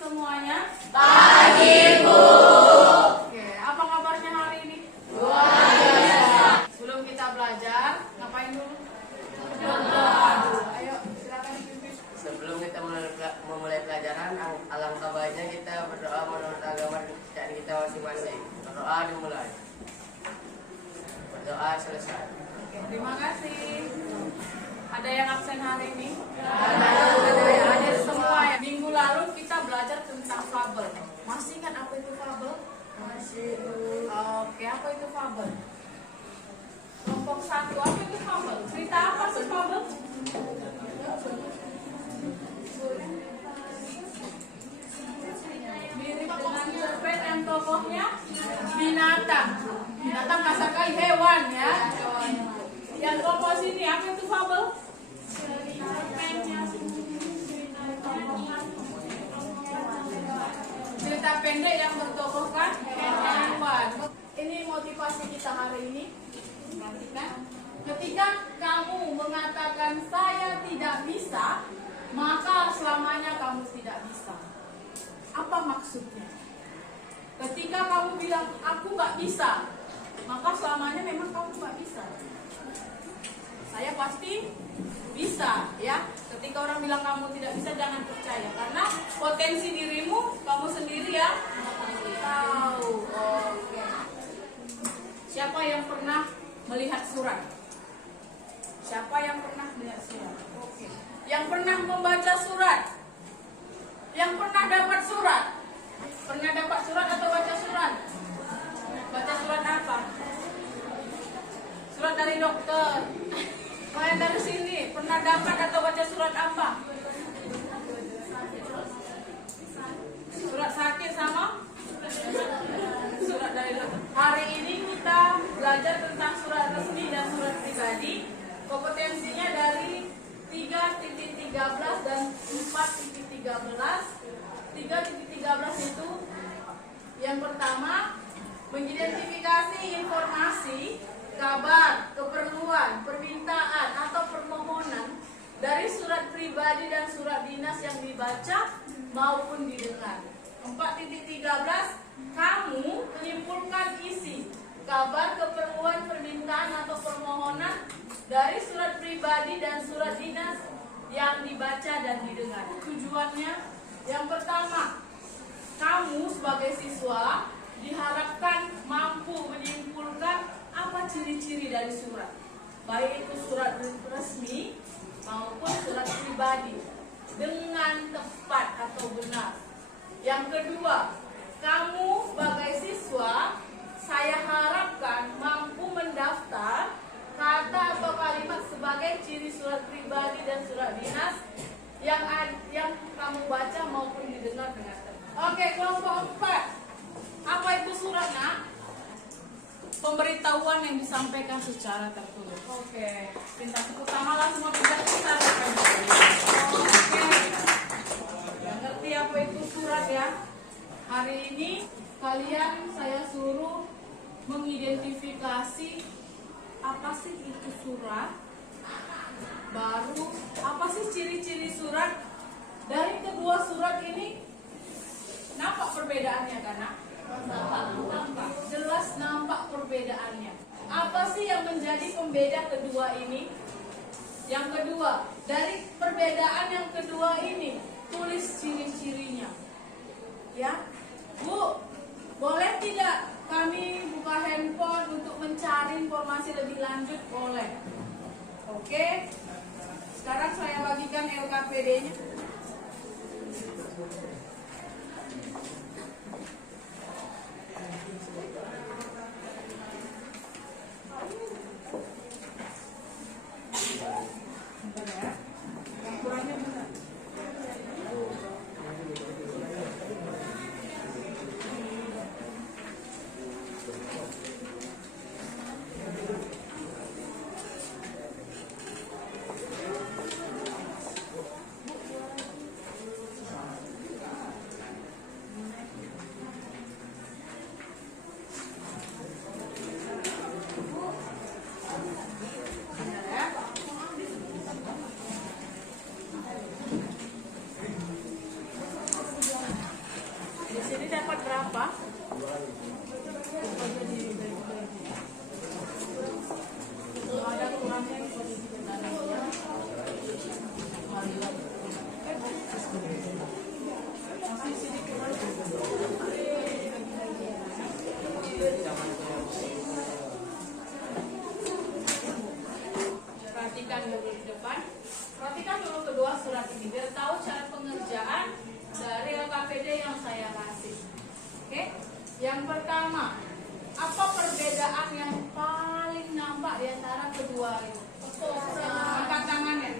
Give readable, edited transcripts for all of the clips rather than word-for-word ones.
semuanya? Pagi, Bu. Oke, apa kabarnya hari ini? Luar biasa. Sebelum kita belajar, ngapain dulu? Berdoa dulu. Ayo, silakan dipimpin. Sebelum kita memulai pelajaran, alangkah baiknya kita berdoa menurut agama dan kita masing-masing. Berdoa dimulai. Berdoa selesai. Oke, terima kasih. Ada yang absen hari ini? Ada yang hadir semua ya. Minggu lalu kita belajar tentang fabel. Masih ingat apa itu fabel? Masih. Oke, apa itu fabel? Kelompok 1, apa itu fabel? Cerita apa sih fabel? Mirip dengan cerpen yang tokohnya binatang. Binatang kasar kali hewan ya. Yang kelompok sini apa itu fabel? Cerita pendek yang bertokohkan hewan. Ini motivasi kita hari ini. Perhatikan. Ketika kamu mengatakan saya tidak bisa, maka selamanya kamu tidak bisa. Apa maksudnya? Ketika kamu bilang aku nggak bisa, maka selamanya memang kamu nggak bisa. Saya pasti bisa, ya. Ketika orang bilang kamu tidak bisa, jangan percaya, karena potensi dirimu kamu sendiri ya tahu. Oke. Siapa yang pernah melihat surat? Siapa yang pernah melihat surat? Oke. Yang pernah membaca surat? Yang pernah dapat surat? Pernah dapat surat atau baca surat? Baca surat apa? Surat dari dokter. Kalian dari sini pernah dapat atau baca surat apa? Surat sakit sama surat dari dokter. Hari ini kita belajar tentang surat resmi dan surat pribadi. Kompetensinya dari 3.13 dan 4.13. 3.13 itu yang pertama, mengidentifikasi informasi, kabar, keperluan, permintaan atau permohonan dari surat pribadi dan surat dinas yang dibaca maupun didengar. 4.13, kamu menyimpulkan isi, kabar, keperluan, permintaan atau permohonan dari surat pribadi dan surat dinas yang dibaca dan didengar. Tujuannya, yang pertama, kamu sebagai siswa diharapkan mampu menyimpulkan apa ciri-ciri dari surat, baik itu surat resmi maupun surat pribadi, dengan tepat atau benar. Yang kedua, kamu sebagai siswa, saya harapkan mampu mendaftar kata atau kalimat sebagai ciri surat pribadi dan surat dinas yang kamu baca maupun didengar dengan tepat. Oke, kelompok 4. Apa itu surat, Nak? Pemberitahuan yang disampaikan secara tertulis. Oke, pintar tepuk tanganlah semua pintar-pintar. Oke, yang ngerti apa itu surat ya. Hari ini kalian saya suruh mengidentifikasi apa sih itu surat. Baru apa sih ciri-ciri surat? Dari kedua surat ini nampak perbedaannya kan, Nak? Nampak, jelas nampak perbedaannya. Apa sih yang menjadi pembeda kedua ini? Yang kedua, dari perbedaan yang kedua ini, tulis ciri-cirinya. Ya, Bu, boleh tidak kami buka handphone untuk mencari informasi lebih lanjut? Boleh. Oke, sekarang saya bagikan LKPD-nya. dulu di depan. Perhatikan dulu kedua surat ini biar tahu cara pengerjaan dari LKPD yang saya kasih. Oke? Yang pertama, apa perbedaan yang paling nampak di antara kedua ini? Angkat tangannya.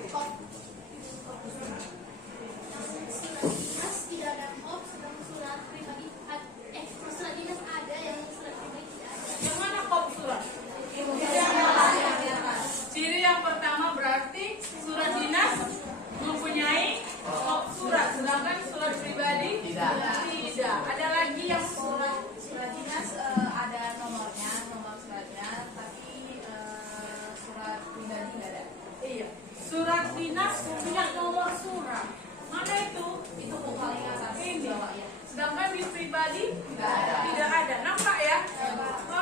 Dinas tidak ada kop, sedang surat pribadi surat dinas ada, yang surat pribadi tidak ada. Yang mana kop surat? Ciri yang pertama berarti surat dinas mempunyai kop surat, sedangkan surat pribadi Tidak. tidak. Ada lagi yang Surat dinas ada nomornya, nomor suratnya, tapi surat pribadi nggak ada. iya. Surat dinas punya nomor surat. Mana itu? Itu paling atas Ini. bawah ya. Sedangkan di pribadi Tidak ada. tidak ada. Nampak ya?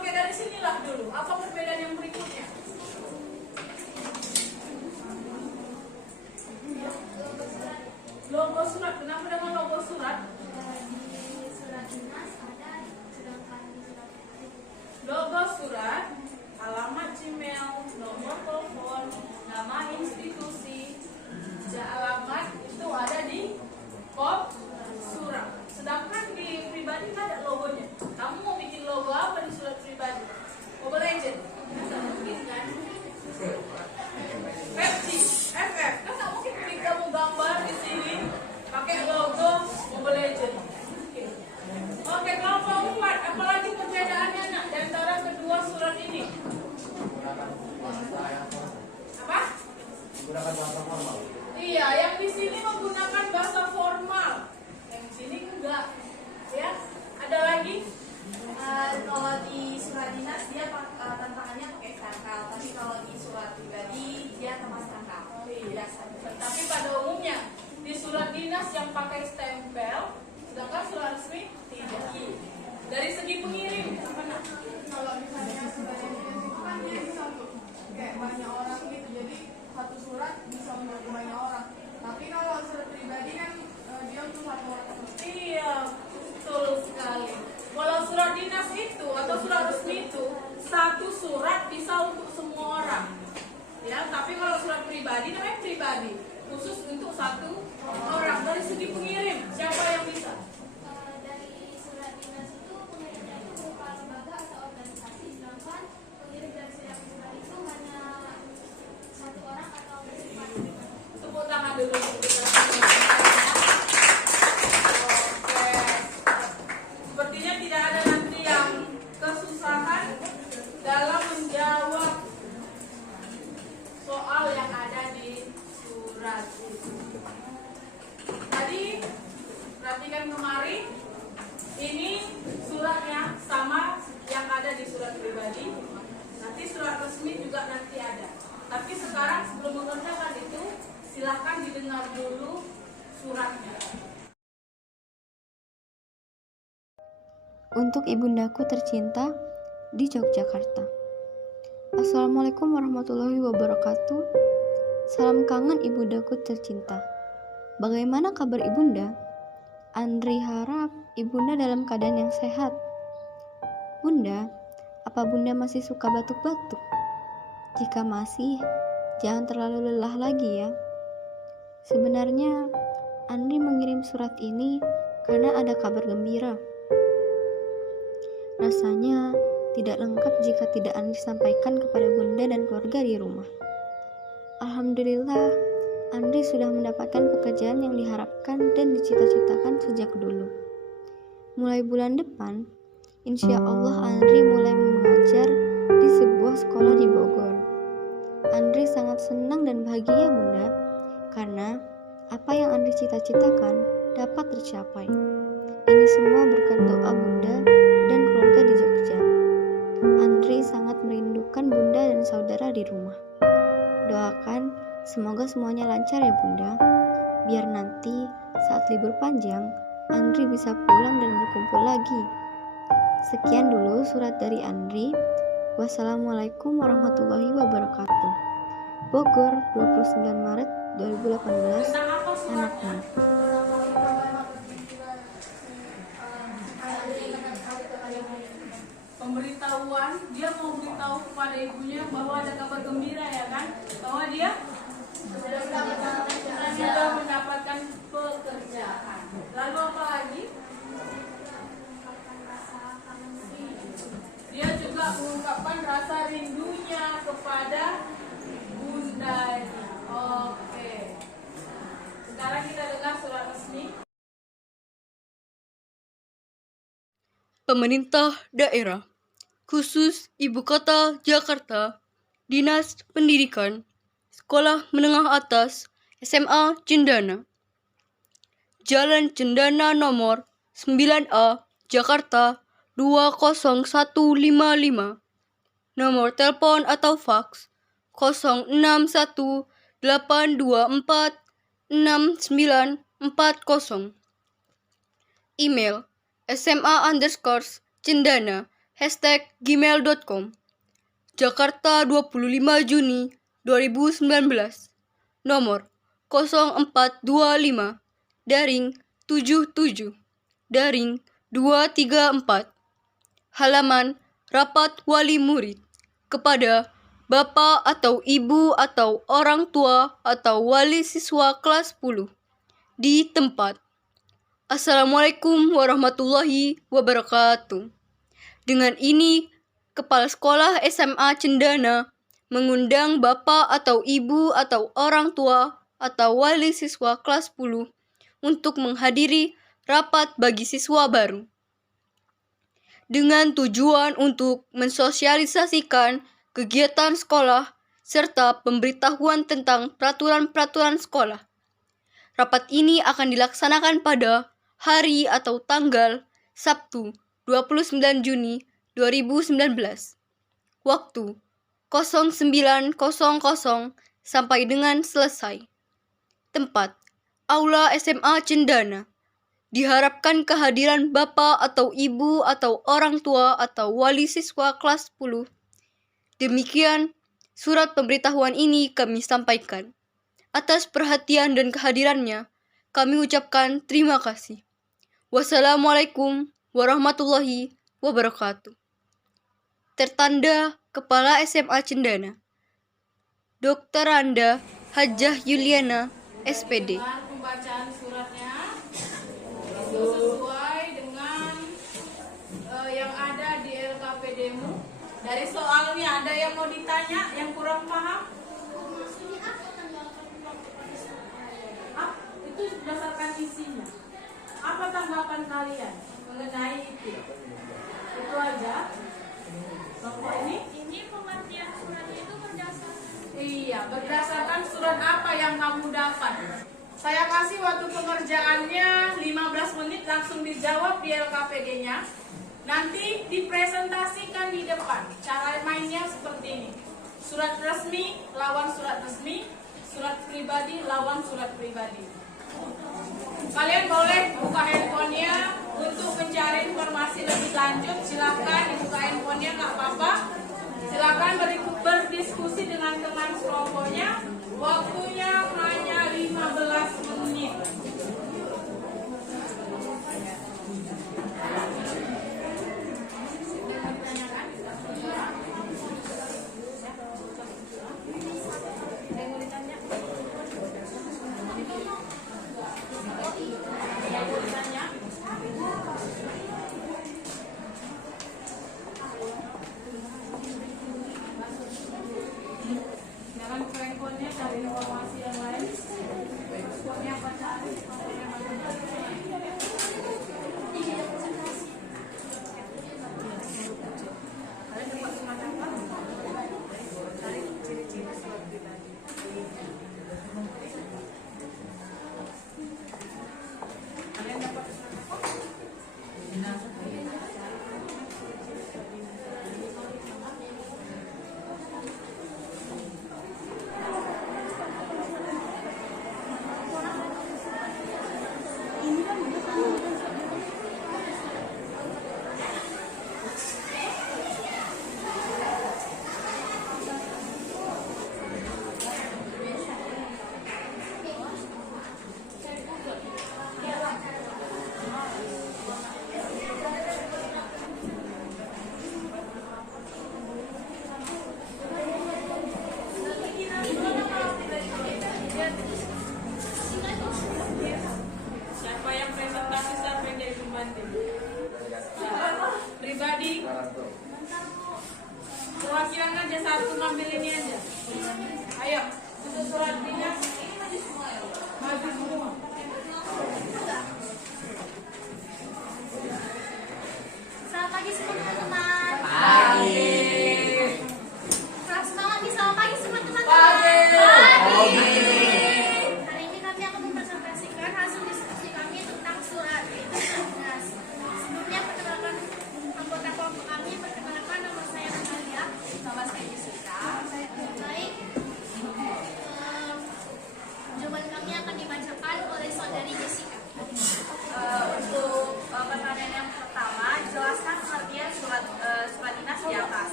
Oke, dari sinilah dulu. Apa perbedaan yang berikutnya? Logo surat. Kenapa dengan logo surat? Di surat dinas ada, sedangkan di surat pribadi Logo surat, alamat Gmail, nomor telepon, nama institusi, alamat itu ada di kop surat. Sedangkan di pribadi nggak ada logonya. Kamu mau bikin logo apa di surat pribadi? Mobile Legend? Nggak mungkin kan? Pepsi, FF, kan nggak mungkin bikin kamu gambar di sini pakai logo Mobile Legend. Oke, kalau kamu buat, apalagi perbedaannya nak di antara kedua surat ini? Apa? Menggunakan bahasa formal. Iya, yang di sini menggunakan bahasa formal, yang di sini enggak. Ya, ada lagi? Kalau di surat dinas dia tantangannya pakai stempel, tapi kalau di surat pribadi dia tanpa stempel. Iya. Tapi pada umumnya di surat dinas yang pakai stempel, sedangkan surat resmi tidak. Dari segi pengirim, apa nak? Kalau misalnya surat yang dinas itu kan dia bisa untuk kayak banyak orang gitu, jadi satu surat bisa untuk banyak orang. Tapi kalau surat pribadi kan dia untuk satu orang. Iya, betul sekali. Kalau surat dinas itu atau surat resmi itu satu surat bisa untuk semua orang. Ya, tapi kalau surat pribadi namanya pribadi, khusus untuk satu orang. Dari segi pengirim, siapa yang bisa? dari surat dinas itu pengirimnya itu berupa lembaga atau organisasi, sedangkan pengirim dari surat pribadi itu hanya satu orang atau bersifat pribadi. Tepuk tangan dulu untuk kita semua. Oke. Sepertinya tidak ada nanti yang kesusahan dalam menjawab soal yang ada di surat itu. Tadi perhatikan kemari, ini suratnya sama yang ada di surat pribadi. Nanti surat resmi juga nanti ada. Tapi sekarang sebelum mengerjakan itu, silahkan didengar dulu suratnya. Untuk ibundaku tercinta di Yogyakarta. Assalamualaikum warahmatullahi wabarakatuh. Salam kangen ibundaku tercinta. Bagaimana kabar ibunda? Andri harap ibunda dalam keadaan yang sehat. Bunda, apa bunda masih suka batuk-batuk? Jika masih, jangan terlalu lelah lagi ya. Sebenarnya, Andri mengirim surat ini karena ada kabar gembira. Rasanya tidak lengkap jika tidak Andri sampaikan kepada bunda dan keluarga di rumah. Alhamdulillah, Andri sudah mendapatkan pekerjaan yang diharapkan dan dicita-citakan sejak dulu. Mulai bulan depan, insya Allah Andri mulai mengajar di sebuah sekolah di Bogor. Andri sangat senang dan bahagia bunda, karena apa yang Andri cita-citakan dapat tercapai. Ini semua berkat doa bunda dan keluarga di Jogja. Andri sangat merindukan bunda dan saudara di rumah. Doakan semoga semuanya lancar ya bunda, biar nanti saat libur panjang Andri bisa pulang dan berkumpul lagi. Sekian dulu surat dari Andri. Wassalamualaikum warahmatullahi wabarakatuh. Bogor, 29 Maret 2018. Tentang apa suratnya? Anaknya. Pemberitahuan, dia mau beritahu kepada ibunya bahwa ada kabar gembira ya kan, bahwa dia pemerintah daerah, khusus Ibu Kota Jakarta, Dinas Pendidikan, Sekolah Menengah Atas, SMA Cendana, Jalan Cendana nomor 9A, Jakarta 20155. Nomor telepon atau faks 0618246940. Email sma_cendana #gmail.com. Jakarta 25 Juni 2019. Nomor 0425-77-234. Halaman Rapat Wali Murid kepada Bapak atau Ibu atau orang tua atau wali siswa kelas 10 di tempat. Assalamualaikum warahmatullahi wabarakatuh. Dengan ini, Kepala Sekolah SMA Cendana mengundang Bapak atau Ibu atau orang tua atau wali siswa kelas 10 untuk menghadiri rapat bagi siswa baru. Dengan tujuan untuk mensosialisasikan kegiatan sekolah serta pemberitahuan tentang peraturan-peraturan sekolah. Rapat ini akan dilaksanakan pada hari atau tanggal Sabtu 29 Juni 2019. Waktu 09.00 sampai dengan selesai. Tempat Aula SMA Cendana. Diharapkan kehadiran Bapak atau Ibu atau orang tua atau wali siswa kelas 10. Demikian surat pemberitahuan ini kami sampaikan. Atas perhatian dan kehadirannya, kami ucapkan terima kasih. Wassalamualaikum warahmatullahi wabarakatuh. Tertanda Kepala SMA Cendana, Dr. Anda Hajah Yuliana, SPD. Pembacaan suratnya itu sesuai dengan yang ada di LKPD-mu. Dari soalnya ada yang mau ditanya, yang kurang paham? Itu berdasarkan isinya. Apa tanggapan kalian mengenai itu? Itu aja. Kelompok ini pengertian suratnya itu berdasarkan. Iya, berdasarkan surat apa yang kamu dapat. Saya kasih waktu pengerjaannya 15 menit, langsung dijawab di LKPD-nya. Nanti dipresentasikan di depan. Cara mainnya seperti ini. Surat resmi lawan surat resmi, surat pribadi lawan surat pribadi. Kalian boleh buka handphonenya untuk mencari informasi lebih lanjut. Silahkan dibuka handphonenya, nggak apa-apa. Silahkan berdiskusi dengan teman sekelompoknya. Waktunya hanya 15 menit. Jangan buka handphonenya, cari informasi.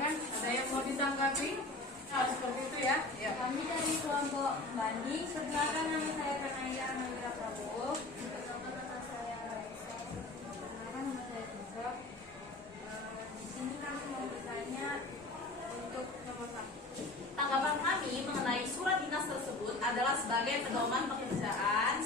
silakan. Ada yang mau ditanggapi? Nah, seperti itu ya. Ya. Kami dari kelompok banding, perkenalkan nama saya Renaya Nagira Prabowo. Perkenalkan nama saya Raisa. Perkenalkan nama saya Citra. Di sini kami mau bertanya untuk nomor 1. Tanggapan kami mengenai surat dinas tersebut adalah sebagai pedoman pekerjaan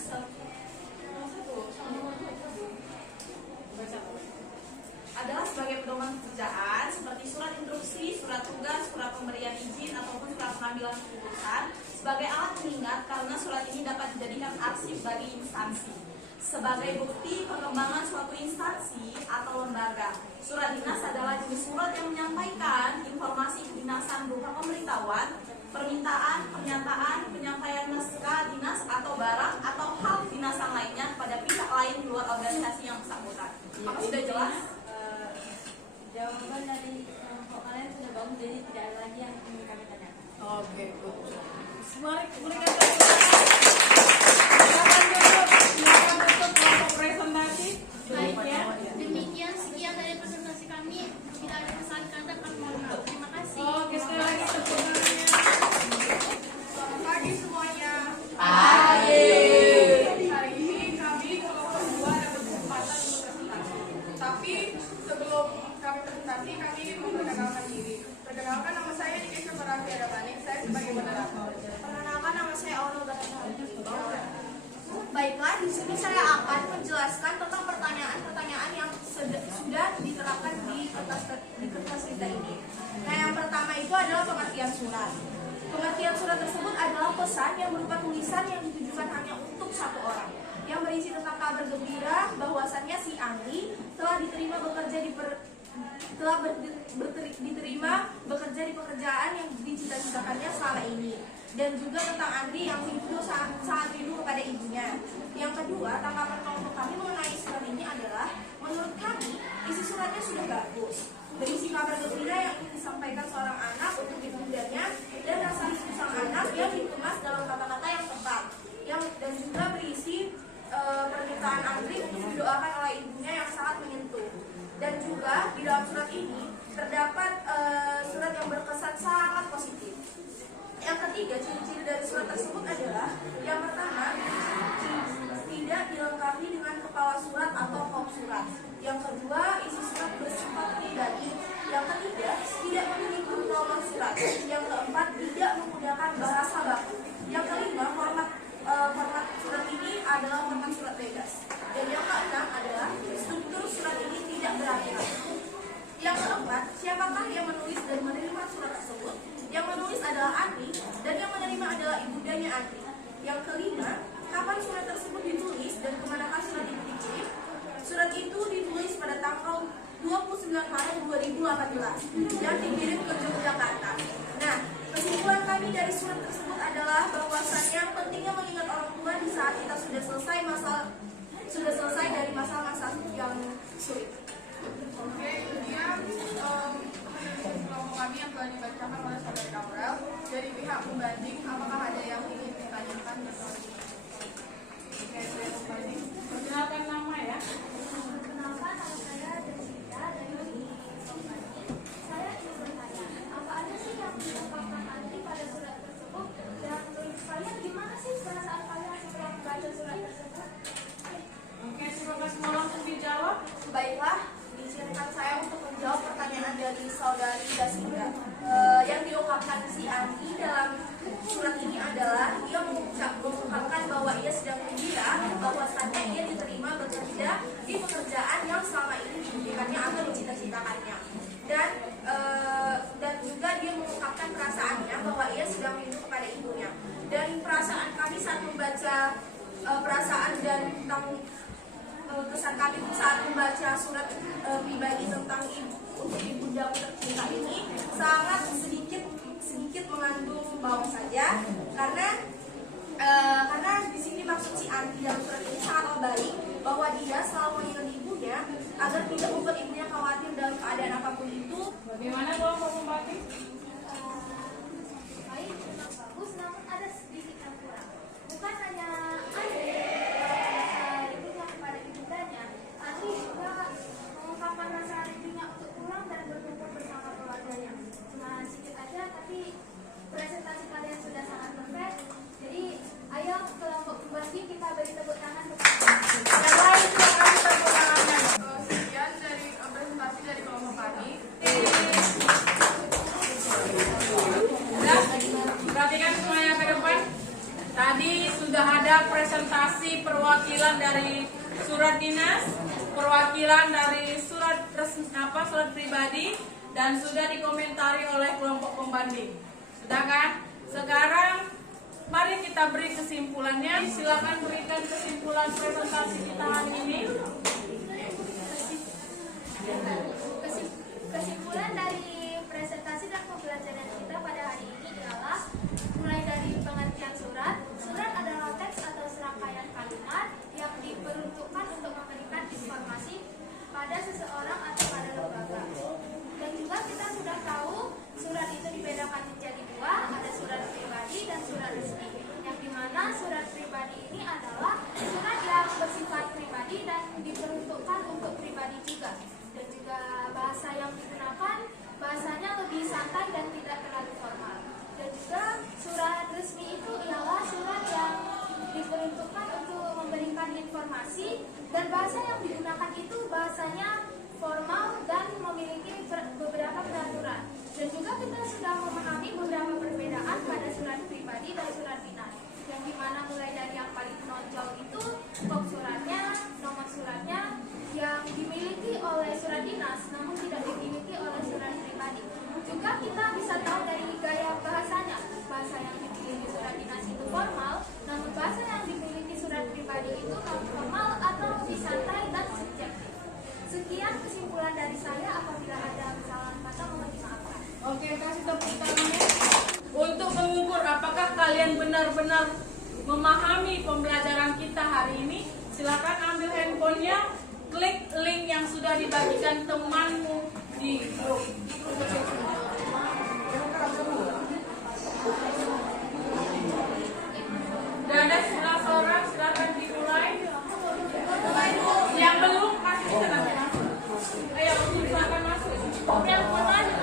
seperti surat instruksi, surat tugas, surat pemberian izin ataupun surat pengambilan keputusan sebagai alat pengingat karena surat ini dapat dijadikan arsip bagi instansi sebagai bukti pengembangan suatu instansi atau lembaga. Surat dinas adalah jenis surat yang menyampaikan informasi kedinasan berupa pemberitahuan, permintaan, pernyataan, penyampaian naskah dinas atau barang atau hal dinasan lainnya kepada pihak lain di luar organisasi yang bersangkutan. Apa sudah jelas? Jawaban dari kelompok kalian sudah bagus, jadi tidak ada lagi yang ingin kami tanyakan. Oke, mari berikan tepuk tangan. Silakan tutup kelompok presentasi. Baik ya, demikian sekian dari presentasi kami. Tidak ada kesalahan kata kami mohon maaf. Terima kasih. Oke, sekali lagi tepuk tangannya. Selamat pagi semuanya. Pagi. Hari ini kami kelompok 2 ada kesempatan untuk presentasi. Tapi sebelum kami presentasi, kami ingin memperkenalkan diri. Perkenalkan, nama saya Nikesha Parafi Adabanik. Saya sebagai moderator. Perkenalkan, nama saya Aurel Gatot. Baiklah, di sini saya akan menjelaskan tentang pertanyaan-pertanyaan yang sudah diterapkan di kertas kita ini. Nah, yang pertama itu adalah pengertian surat. Pengertian surat tersebut adalah pesan yang berupa tulisan yang ditujukan hanya untuk satu orang, yang berisi tentang kabar gembira bahwasannya si Andi telah diterima bekerja di pekerjaan yang dicita-citakannya selama ini, dan juga tentang Andri yang sangat rindu kepada ibunya. Yang kedua, tanggapan kelompok kami mengenai surat ini adalah, menurut kami isi suratnya sudah bagus, berisi kabar gembira yang ingin disampaikan seorang anak untuk ibundanya dan rasa rindu sang anak yang dikemas dalam kata-kata yang tepat, dan juga berisi permintaan Andri untuk didoakan oleh ibunya yang sangat menyentuh. Dan juga di dalam surat ini terdapat surat yang berkesan sangat positif. Yang ketiga, ciri-ciri dari surat tersebut adalah, yang pertama, tidak dilengkapi dengan kepala surat atau kop surat. Yang kedua, isi surat bersifat pribadi. Yang ketiga, tidak memiliki nomor surat. Yang keempat, tidak menggunakan bahasa baku. Yang kelima, format surat ini adalah format surat bebas. Dan yang keenam adalah struktur surat ini tidak beraturan. Yang keempat, siapakah yang menulis dan menerima surat tersebut? Yang menulis adalah Andri dan yang menerima adalah ibundanya Andri. Yang kelima, kapan surat tersebut ditulis dan kemanakah surat itu dikirim? Surat itu ditulis pada tanggal 29 Maret 2018 dan dikirim ke Yogyakarta. Nah, kesimpulan kami dari surat tersebut adalah bahwasannya pentingnya mengingat orang tua di saat kita sudah selesai dari masa-masa yang sulit. Oke, itu dia kelompok kami yang telah dibacakan oleh Saudara Aurel. Dari pihak pembanding, apakah ada yang ingin ditanyakan? Oke, saya pembanding. Perkenalkan nama ya. Perkenalkan, nama saya Desita dari kelompok banding. Saya ingin bertanya, apa aja sih yang diungkapkan Andri pada surat tersebut? Dan menurut kalian gimana sih perasaan kalian setelah membaca surat tersebut? Oke, silakan semua langsung dijawab. Baiklah, izinkan saya untuk menjawab pertanyaan dari saudari Dasinda. Yang diungkapkan si Andi dalam surat ini adalah ia mengungkapkan bahwa ia sedang gembira bahwasannya ia diterima bekerja di pekerjaan yang selama ini dimimpikannya atau dicita-citakannya. Dan juga dia mengungkapkan perasaannya bahwa ia sedang rindu kepada ibunya. Dan perasaan kami saat membaca perasaan dan tentang kesan kami saat membaca surat pribadi tentang untuk ibunda tercinta ini sangat sedikit mengandung bawang saja, karena di sini maksud si Andi dalam surat ini sangat baik bahwa dia selalu mengingat ibunya agar tidak membuat ibunya khawatir dalam keadaan apapun itu. Bagaimana kelompok pembanding? Baik, memang bagus, namun ada sedikit yang kurang. Bukan hanya Andri rindunya kepada ibundanya, Andri juga mengungkapkan rasa rindunya untuk pulang dan berkumpul bersama keluarganya. Tadi sudah ada presentasi perwakilan dari surat dinas, perwakilan dari surat pribadi, dan sudah dikomentari oleh kelompok pembanding. Sudah kan? Sekarang mari kita beri kesimpulannya. Silakan berikan kesimpulan presentasi kita hari ini. Kesimpulan dari presentasi dan pembelajaran kita pada hari ini ialah mulai dari pengertian surat. Surat adalah teks atau serangkaian kalimat yang diperuntukkan untuk memberikan informasi pada seseorang atau pada lembaga. Dan juga kita sudah tahu surat itu dibedakan menjadi dua, ada surat pribadi dan surat resmi. Yang dimana surat pribadi ini adalah surat yang bersifat pribadi dan diperuntukkan untuk pribadi juga. Dan juga bahasa yang digunakan bahasanya lebih santai dan tidak terlalu formal. Dan juga surat resmi itu ialah surat yang diperuntukkan untuk memberikan informasi, dan bahasa yang digunakan itu bahasanya formal dan memiliki beberapa peraturan. Dan juga kita sudah memahami beberapa perbedaan pada surat pribadi dan surat dinas, yang dimana mulai dari yang paling menonjol itu kop suratnya, nomor suratnya, yang dimiliki oleh surat dinas namun tidak dimiliki oleh surat pribadi. Juga kita bisa tahu dari gaya bahasanya. Bahasa yang dimiliki surat dinas itu formal, namun bahasa yang dimiliki surat pribadi itu non formal atau lebih santai dan subjektif. Sekian kesimpulan dari saya. Apabila ada kesalahan kata mohon dimaafkan. Oke, kasih tepuk tangannya. Untuk mengukur apakah kalian benar-benar memahami pembelajaran kita hari ini, silakan ambil handphonenya, klik link yang sudah dibagikan temanmu di grup. Dan ada 11 orang, silakan dimulai. Yang belum masih bisa nanti masuk. Ayo, silakan masuk. Yang mana?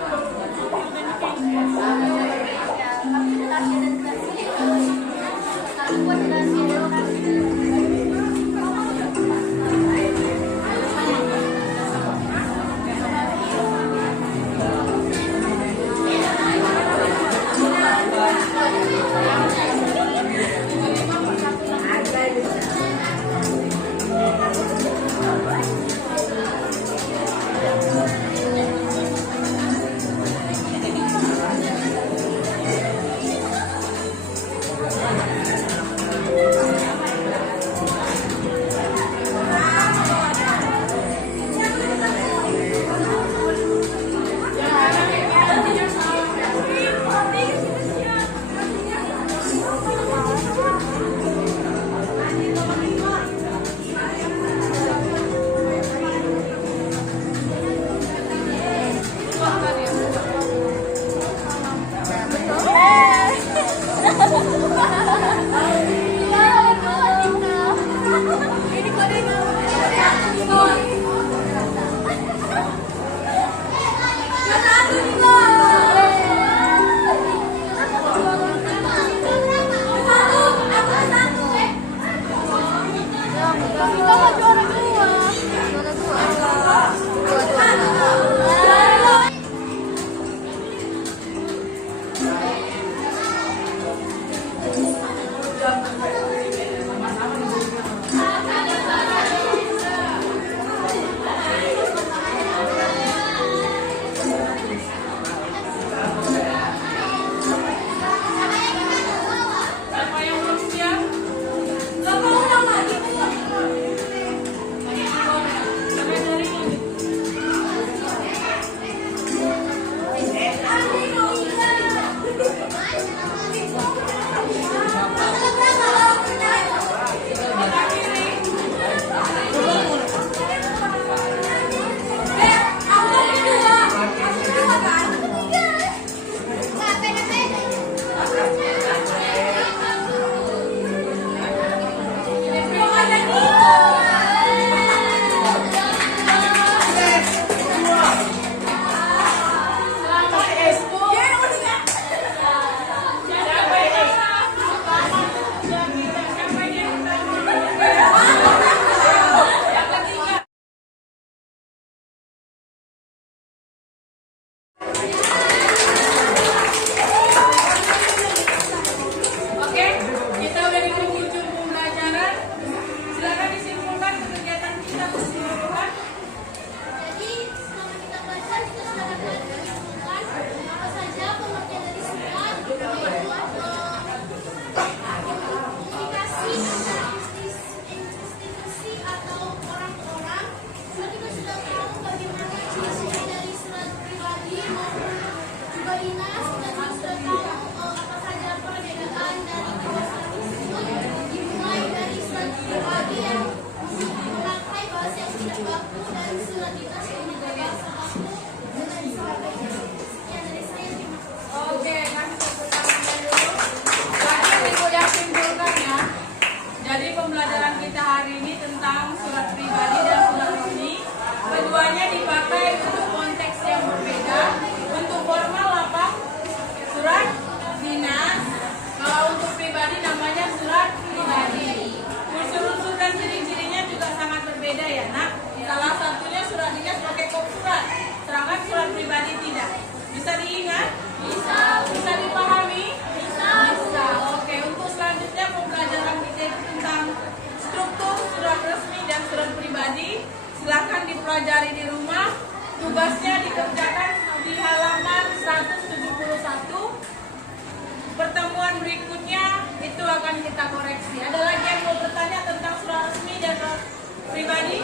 kita koreksi. Ada lagi yang mau bertanya tentang surat resmi dan pribadi?